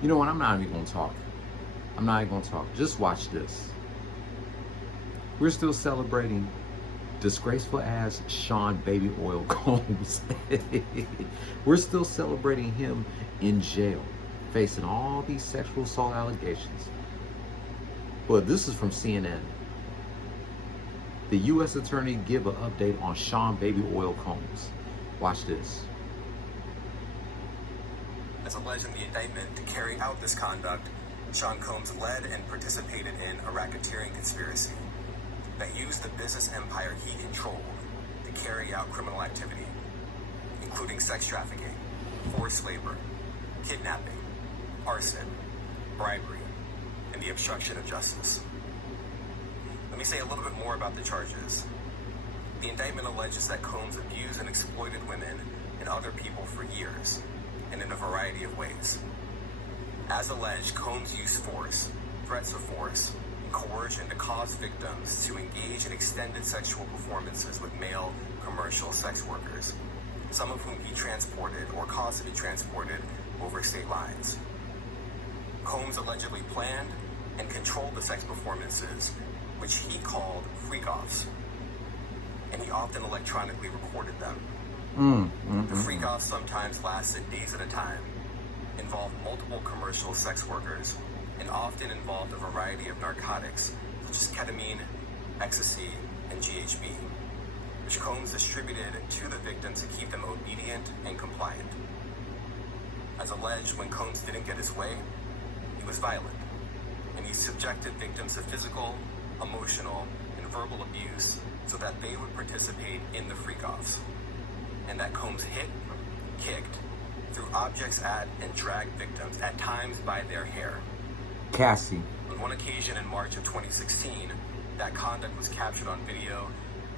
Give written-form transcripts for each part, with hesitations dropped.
You know what? I'm not even gonna talk. I'm not even gonna talk. Just watch this. We're still celebrating disgraceful ass Sean Baby Oil Combs. We're still celebrating him in jail, facing all these sexual assault allegations. But this is from CNN. The U.S. Attorney give an update on Sean Baby Oil Combs. Watch this. As alleged in the indictment, to carry out this conduct, Sean Combs led and participated in a racketeering conspiracy that used the business empire he controlled to carry out criminal activity, including sex trafficking, forced labor, kidnapping, arson, bribery, and the obstruction of justice. Let me say a little bit more about the charges. The indictment alleges that Combs abused and exploited women and other people for years, and in a variety of ways. As alleged, Combs used force, threats of force, and coercion to cause victims to engage in extended sexual performances with male commercial sex workers, some of whom he transported or caused to be transported over state lines. Combs allegedly planned and controlled the sex performances, which he called freak-offs, and he often electronically recorded them. The freak-offs sometimes lasted days at a time, involved multiple commercial sex workers, and often involved a variety of narcotics, such as ketamine, ecstasy, and GHB, which Combs distributed to the victims to keep them obedient and compliant. As alleged, when Combs didn't get his way, he was violent, and he subjected victims to physical, emotional, and verbal abuse so that they would participate in the freak-offs, and that Combs hit, kicked, threw objects at, and dragged victims, at times by their hair. Cassie. On one occasion in March of 2016, that conduct was captured on video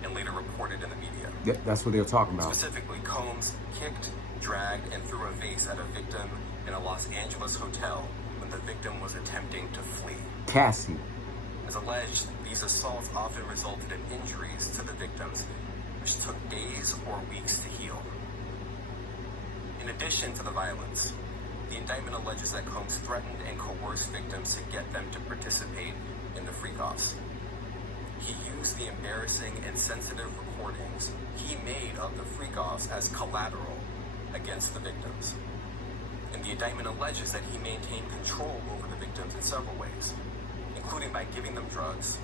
and later reported in the media. Yeah, that's what they were talking about. Specifically, Combs kicked, dragged, and threw a vase at a victim in a Los Angeles hotel when the victim was attempting to flee. Cassie. As alleged, these assaults often resulted in injuries to the victims, which took days or weeks to heal. In addition to the violence, the indictment alleges that Combs threatened and coerced victims to get them to participate in the freak-offs. He used the embarrassing and sensitive recordings he made of the freak-offs as collateral against the victims. And the indictment alleges that he maintained control over the victims in several ways, including by giving them drugs,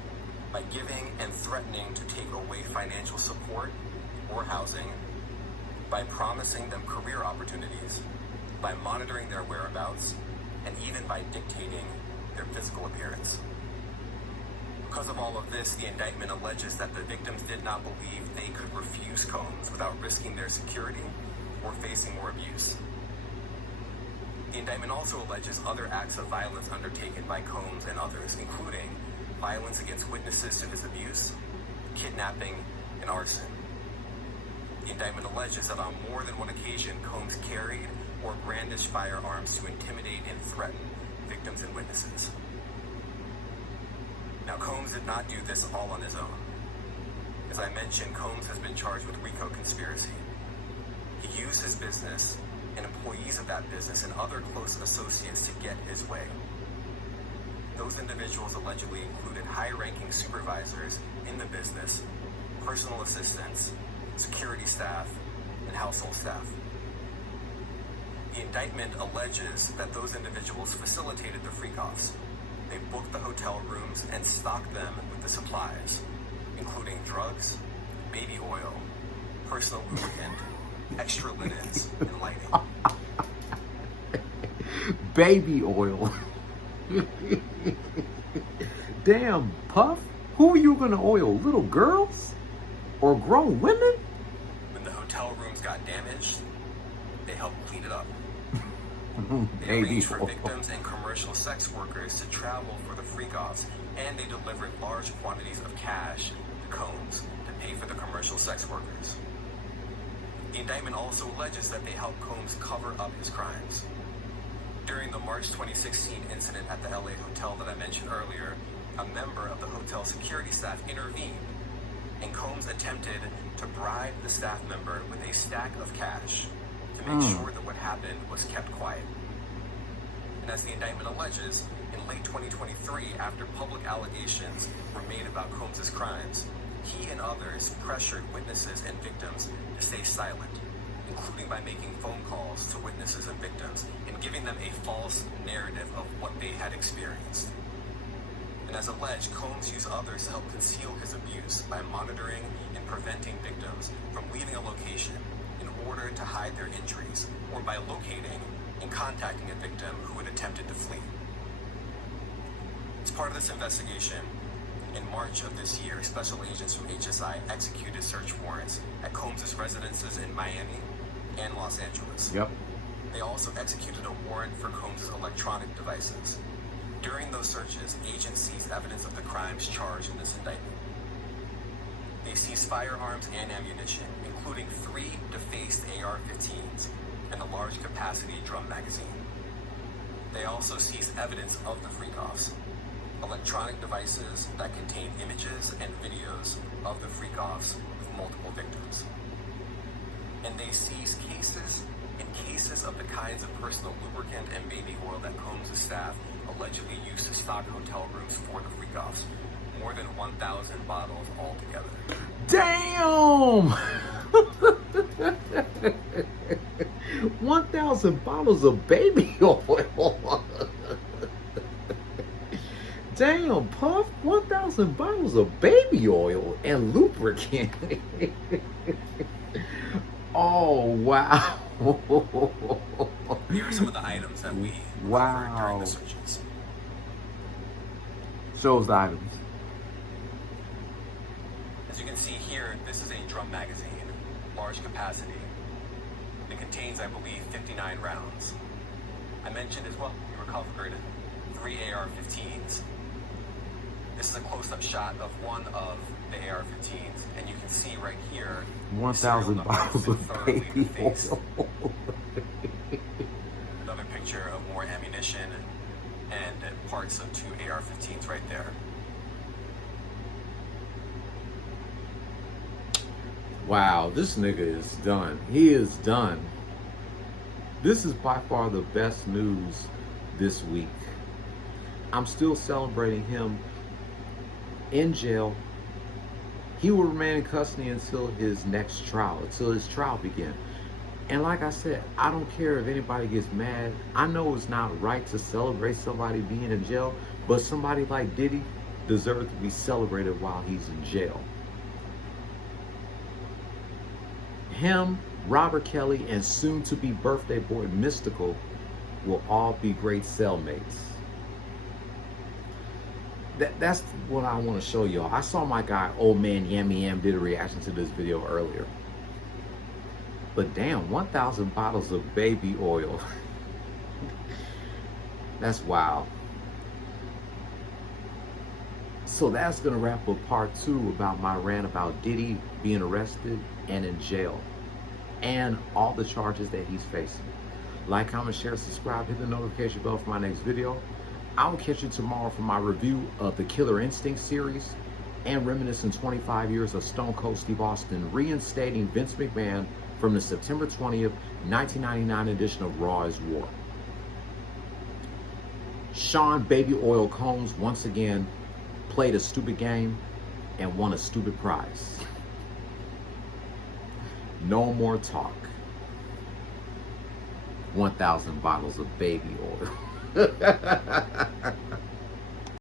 by giving and threatening to take away financial support or housing, by promising them career opportunities, by monitoring their whereabouts, and even by dictating their physical appearance. Because of all of this, the indictment alleges that the victims did not believe they could refuse Combs without risking their security or facing more abuse. The indictment also alleges other acts of violence undertaken by Combs and others, including violence against witnesses to his abuse, kidnapping, and arson. The indictment alleges that on more than one occasion, Combs carried or brandished firearms to intimidate and threaten victims and witnesses. Now, Combs did not do this all on his own. As I mentioned, Combs has been charged with RICO conspiracy. He used his business and employees of that business and other close associates to get his way. Those individuals allegedly included high-ranking supervisors in the business, personal assistants, security staff, and household staff. The indictment alleges that those individuals facilitated the freak-offs. They booked the hotel rooms and stocked them with the supplies, including drugs, baby oil, personal lubricant, extra linens, and lighting. Baby oil. Damn, Puff. Who are you gonna oil? Little girls? Or grown women? When the hotel rooms got damaged, they helped clean it up. They Baby arranged for oil. victims and commercial sex workers to travel for the freak-offs, and they delivered large quantities of cash to Combs to pay for the commercial sex workers. The indictment also alleges that they helped Combs cover up his crimes. During the March 2016 incident at the LA hotel that I mentioned earlier, a member of the hotel security staff intervened, and Combs attempted to bribe the staff member with a stack of cash to make sure that what happened was kept quiet. And as the indictment alleges, in late 2023, after public allegations were made about Combs' crimes, he and others pressured witnesses and victims to stay silent, including by making phone calls to witnesses and victims and giving them a false narrative of what they had experienced. And as alleged, Combs used others to help conceal his abuse by monitoring and preventing victims from leaving a location in order to hide their injuries, or by locating and contacting a victim who had attempted to flee. As part of this investigation, in March of this year, special agents from HSI executed search warrants at Combs' residences in Miami and Los Angeles. Yep. They also executed a warrant for Combs' electronic devices. During those searches, agents seized evidence of the crimes charged in this indictment. They seized firearms and ammunition, including 3 defaced AR-15s and a large capacity drum magazine. They also seized evidence of the freak-offs, electronic devices that contain images and videos of the freak-offs with multiple victims. And they seized cases and cases of the kinds of personal lubricant and baby oil that Combs' staff allegedly used to stock hotel rooms for the freak-offs. More than 1,000 bottles altogether. Damn! 1,000 bottles of baby oil. Damn, Puff, 1,000 bottles of baby oil and lubricant. Oh, wow. Here are some of the items that we Wow. during the searches. Shows the items. As you can see here, this is a drum magazine, large capacity. It contains, I believe, 59 rounds. I mentioned as well, we recovered 3 AR-15s. This is a close-up shot of one of the AR-15s, and you can see right here 1,000 bottles of baby oil. Another picture of more ammunition and parts of 2 AR-15s right there. Wow, this nigga is done. He is done. This is by far the best news this week. I'm still celebrating him in jail. He will remain in custody until his next trial, until his trial begins. And like I said, I don't care if anybody gets mad. I know it's not right to celebrate somebody being in jail, but somebody like Diddy deserves to be celebrated while he's in jail. Him, Robert Kelly, and soon-to-be birthday boy Mystical will all be great cellmates. That's what I want to show y'all. I saw my guy, Old Man Yammy Yam, did a reaction to this video earlier. But damn, 1,000 bottles of baby oil. That's wild. So that's going to wrap up part 2 about my rant about Diddy being arrested and in jail, and all the charges that he's facing. Like, comment, share, subscribe, hit the notification bell for my next video. I will catch you tomorrow for my review of the Killer Instinct series and reminiscing 25 years of Stone Cold Steve Austin reinstating Vince McMahon from the September 20th, 1999 edition of Raw is War. Sean Baby Oil Combs once again played a stupid game and won a stupid prize. No more talk. 1,000 bottles of baby oil.